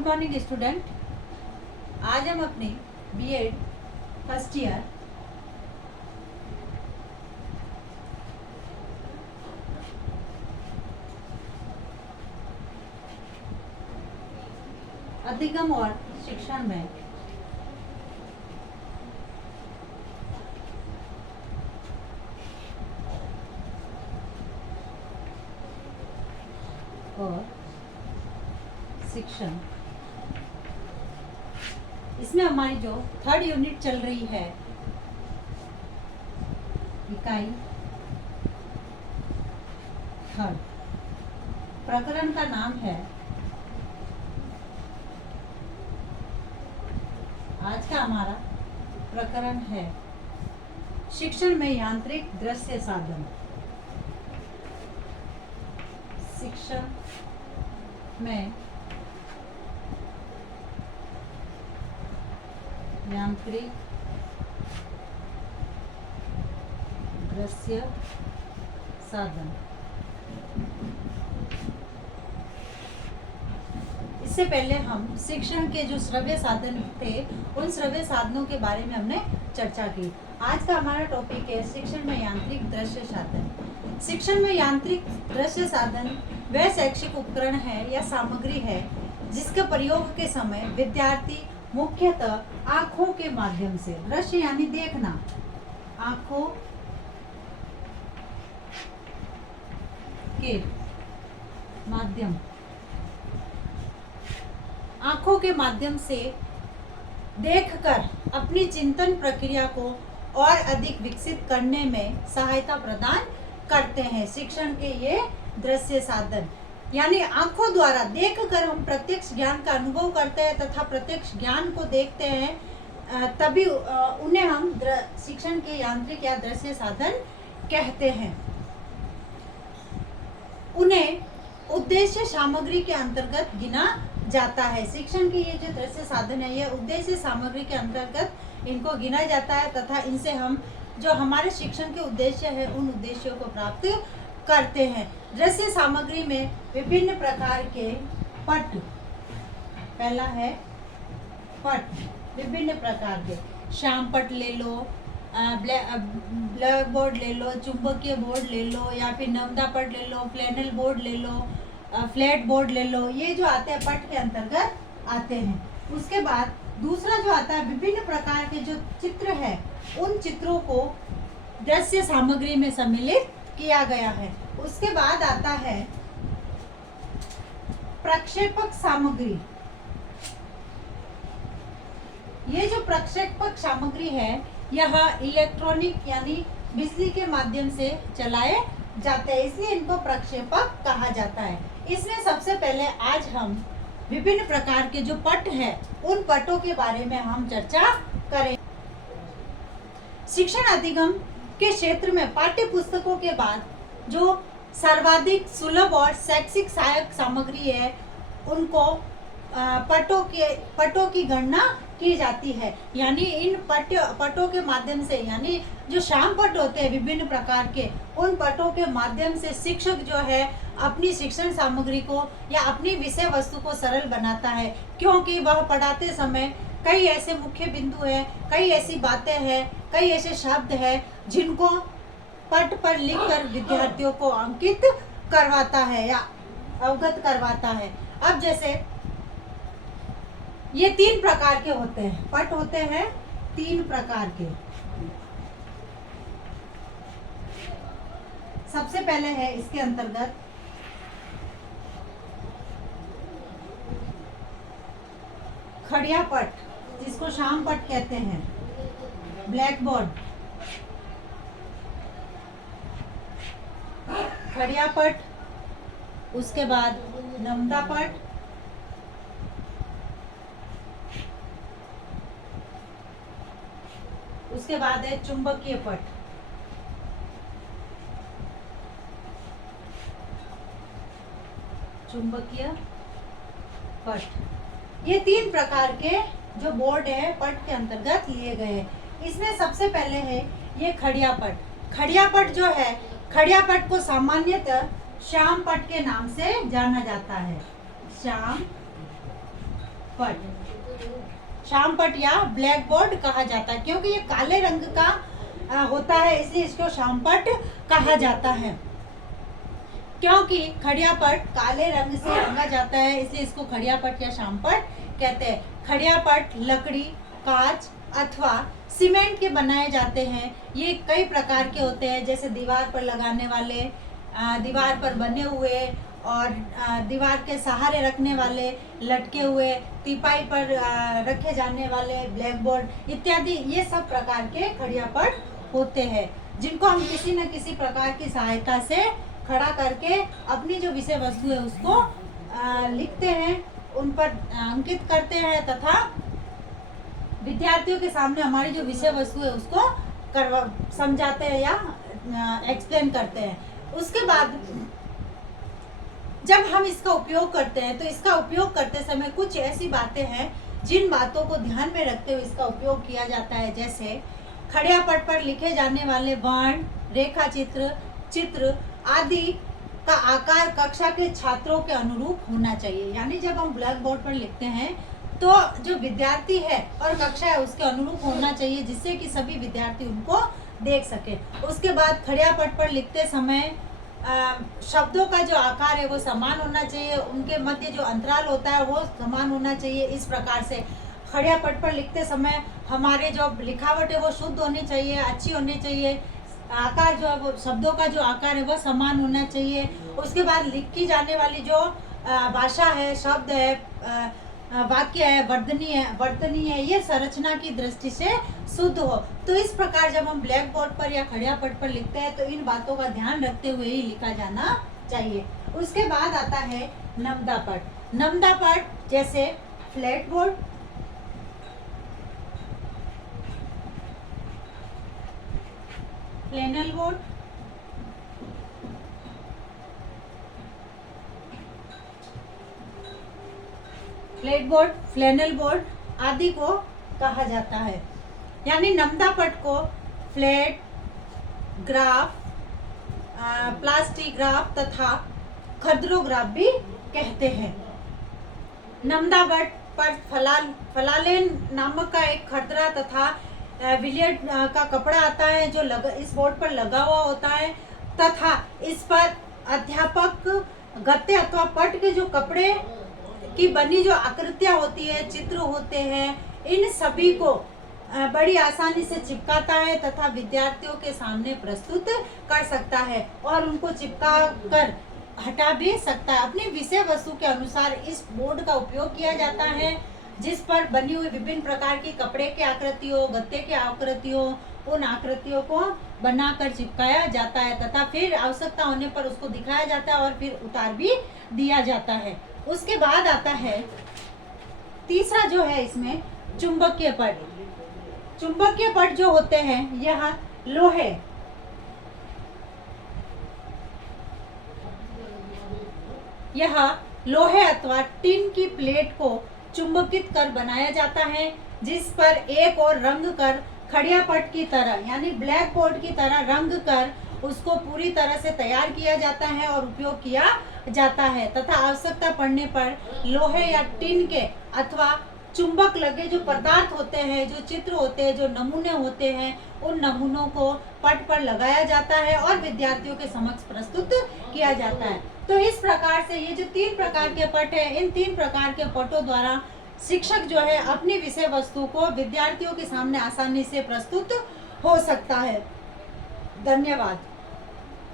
Good morning student. आज हम अपने बीएड फर्स्ट ईयर अधिगम और शिक्षण में और शिक्षण, इसमें हमारी जो थर्ड यूनिट चल रही है, इकाई थर्ड, प्रकरण का नाम है, आज का हमारा प्रकरण है शिक्षण में यांत्रिक दृश्य साधन। शिक्षण में यांत्रिक दृश्य साधन। इससे पहले हम शिक्षण के जो श्रव्य साधन थे, उन श्रव्य साधनों के बारे में हमने चर्चा की। आज का हमारा टॉपिक है शिक्षण में यांत्रिक दृश्य साधन। शिक्षण में यांत्रिक दृश्य साधन वह शैक्षिक उपकरण है या सामग्री है जिसके प्रयोग के समय विद्यार्थी मुख्यतः आंखों के माध्यम से, दृश्य यानी देखना, आंखों के माध्यम, आंखों के माध्यम से देखकर अपनी चिंतन प्रक्रिया को और अधिक विकसित करने में सहायता प्रदान करते हैं। शिक्षण के ये दृश्य साधन यानी आंखों द्वारा देखकर हम प्रत्यक्ष ज्ञान का अनुभव करते हैं तथा प्रत्यक्ष ज्ञान को देखते हैं, तभी उन्हें हम शिक्षण के यांत्रिक या दृश्य साधन कहते हैं। उन्हें उद्देश्य सामग्री के अंतर्गत गिना जाता है। शिक्षण के ये जो दृश्य साधन है, ये उद्देश्य सामग्री के अंतर्गत इनको गिना जाता है तथा इनसे हम जो हमारे शिक्षण के उद्देश्य है, उन उद्देश्यों को प्राप्त करते हैं। दृश्य सामग्री में विभिन्न प्रकार के पट, पहला है पट, विभिन्न प्रकार के, श्याम पट ले लो, ब्लैक बोर्ड ले लो, चुंबकीय बोर्ड ले लो, या फिर नमदा पट ले लो, फ्लैनल बोर्ड ले लो, फ्लैट बोर्ड ले लो, ये जो आते हैं पट के अंतर्गत आते हैं। उसके बाद दूसरा जो आता है, विभिन्न प्रकार के जो चित्र है, उन चित्रों को दृश्य सामग्री में सम्मिलित किया गया है। उसके बाद आता है प्रक्षेपक सामग्री। ये जो प्रक्षेपक सामग्री है, यह इलेक्ट्रॉनिक यानी बिजली के माध्यम से चलाए जाते हैं, इसलिए इनको प्रक्षेपक कहा जाता है। इसमें सबसे पहले आज हम विभिन्न प्रकार के जो पट है, उन पटों के बारे में हम चर्चा करें। शिक्षण अधिगम के क्षेत्र में पाठ्य पुस्तकों के बाद जो सर्वाधिक सुलभ और शैक्षिक सहायक सामग्री है, उनको पटों की गणना की जाती है। यानी इन पटों के माध्यम से, यानी जो श्याम पट होते हैं विभिन्न प्रकार के, उन पटों के माध्यम से शिक्षक जो है अपनी शिक्षण सामग्री को या अपनी विषय वस्तु को सरल बनाता है, क्योंकि वह पढ़ाते समय कई ऐसे मुख्य बिंदु हैं, कई ऐसी बातें हैं, कई ऐसे शब्द हैं जिनको पट पर लिखकर विद्यार्थियों को अंकित करवाता है या अवगत करवाता है। अब जैसे ये 3 प्रकार के होते हैं, पट होते हैं 3 प्रकार के। सबसे पहले है इसके अंतर्गत खड़िया पट, जिसको श्याम पट कहते हैं, ब्लैक बोर्ड, खड़िया पट, उसके बाद नमदा पट, उसके बाद है चुंबकीय पट। चुंबकीय पट, ये 3 प्रकार के जो बोर्ड है पट के अंतर्गत लिए गए हैं। इसमें सबसे पहले है ये खड़िया पट। खड़िया पट जो है, खड़िया पट को सामान्यतः श्याम पट के नाम से जाना जाता है। श्याम पट, श्याम पट या ब्लैक बोर्ड कहा जाता है, क्योंकि ये काले रंग का होता है इसलिए इसको श्याम पट कहा जाता है। क्योंकि खड़िया पट काले रंग से रंगा जाता है इसलिए इसको खड़िया पट या श्याम पट कहते हैं। खड़िया पट लकड़ी, कांच अथवा सीमेंट के बनाए जाते हैं। ये कई प्रकार के होते हैं, जैसे दीवार पर लगाने वाले, दीवार पर बने हुए और दीवार के सहारे रखने वाले, लटके हुए, तिपाई पर रखे जाने वाले, ब्लैक बोर्ड इत्यादि, ये सब प्रकार के खड़िया पट होते हैं, जिनको हम किसी न किसी प्रकार की सहायता से खड़ा करके अपनी जो विषय वस्तु है उसको लिखते हैं, उन पर अंकित करते हैं तथा विद्यार्थियों के सामने हमारी जो विषय वस्तु है उसको समझाते हैं या एक्सप्लेन करते हैं। उसके बाद जब हम इसका उपयोग करते हैं तो इसका उपयोग करते समय कुछ ऐसी बातें हैं जिन बातों को ध्यान में रखते हुए इसका उपयोग किया जाता है। जैसे खड़िया पट पर लिखे जाने वाले वर्ण, रेखा चित्र, चित्र आदि का आकार कक्षा के छात्रों के अनुरूप होना चाहिए। यानी जब हम ब्लैक बोर्ड पर लिखते हैं तो जो विद्यार्थी है और कक्षा है उसके अनुरूप होना चाहिए, जिससे कि सभी विद्यार्थी उनको देख सके। उसके बाद खड़िया पट पर लिखते समय शब्दों का जो आकार है वो समान होना चाहिए, उनके मध्य जो अंतराल होता है वो समान होना चाहिए। इस प्रकार से खड़िया पट पर लिखते समय हमारे जो लिखावट है वो शुद्ध होनी चाहिए, अच्छी होनी चाहिए। आकार जो है वो शब्दों का जो आकार है वो समान होना चाहिए। उसके बाद लिखी जाने वाली जो भाषा है, शब्द है, वाक्य है, वर्तनी है, ये संरचना की दृष्टि से शुद्ध हो। तो इस प्रकार जब हम ब्लैक बोर्ड पर या खड़िया पट पर लिखते हैं तो इन बातों का ध्यान रखते हुए ही लिखा जाना चाहिए। उसके बाद आता है नमदा पट। नमदा पट जैसे flat board, flannel board, flat board, flannel board आदि को कहा जाता है। यानी नमदा पट को फ्लैट, ग्राफ, प्लास्टिक ग्राफ तथा खर्दरोग्राफ भी कहते हैं। नमदा पट पर फलालेन नामक का एक खर्दरा तथा विलियर्ड का कपड़ा आता है जो इस बोर्ड पर लगा हुआ होता है, तथा इस पर अध्यापक गत्ते अथवा पट के जो कपड़े की बनी जो आकृतियां होती है, चित्र होते हैं, इन सभी को बड़ी आसानी से चिपकाता है तथा विद्यार्थियों के सामने प्रस्तुत कर सकता है और उनको चिपका कर हटा भी सकता है। अपनी विषय वस्तु के अनुसार इस बोर्ड का उपयोग किया जाता है, जिस पर बनी हुई विभिन्न प्रकार की कपड़े के आकृतियों, गत्ते के आकृतियों, उन आकृतियों को बनाकर चिपकाया जाता है तथा फिर आवश्यकता होने पर उसको दिखाया जाता है और फिर उतार भी दिया जाता है। उसके बाद आता है तीसरा जो है इसमें चुंबकीय पट। चुंबकीय पट जो होते हैं यह लोहे अथवा टिन की प्लेट को चुंबकित कर बनाया जाता है, जिस पर एक और रंग कर खड़िया पट की तरह यानी ब्लैक बोर्ड की तरह रंग कर उसको पूरी तरह से तैयार किया जाता है और उपयोग किया जाता है तथा आवश्यकता पड़ने पर लोहे या टिन के अथवा चुंबक लगे जो पदार्थ होते हैं, जो चित्र होते हैं, जो नमूने होते हैं, उन नमूनों को पट पर लगाया जाता है और विद्यार्थियों के समक्ष प्रस्तुत किया जाता है। तो इस प्रकार से ये जो 3 प्रकार के पट है, इन 3 प्रकार के पटों द्वारा शिक्षक जो है अपनी विषय वस्तु को विद्यार्थियों के सामने आसानी से प्रस्तुत हो सकता है। धन्यवाद।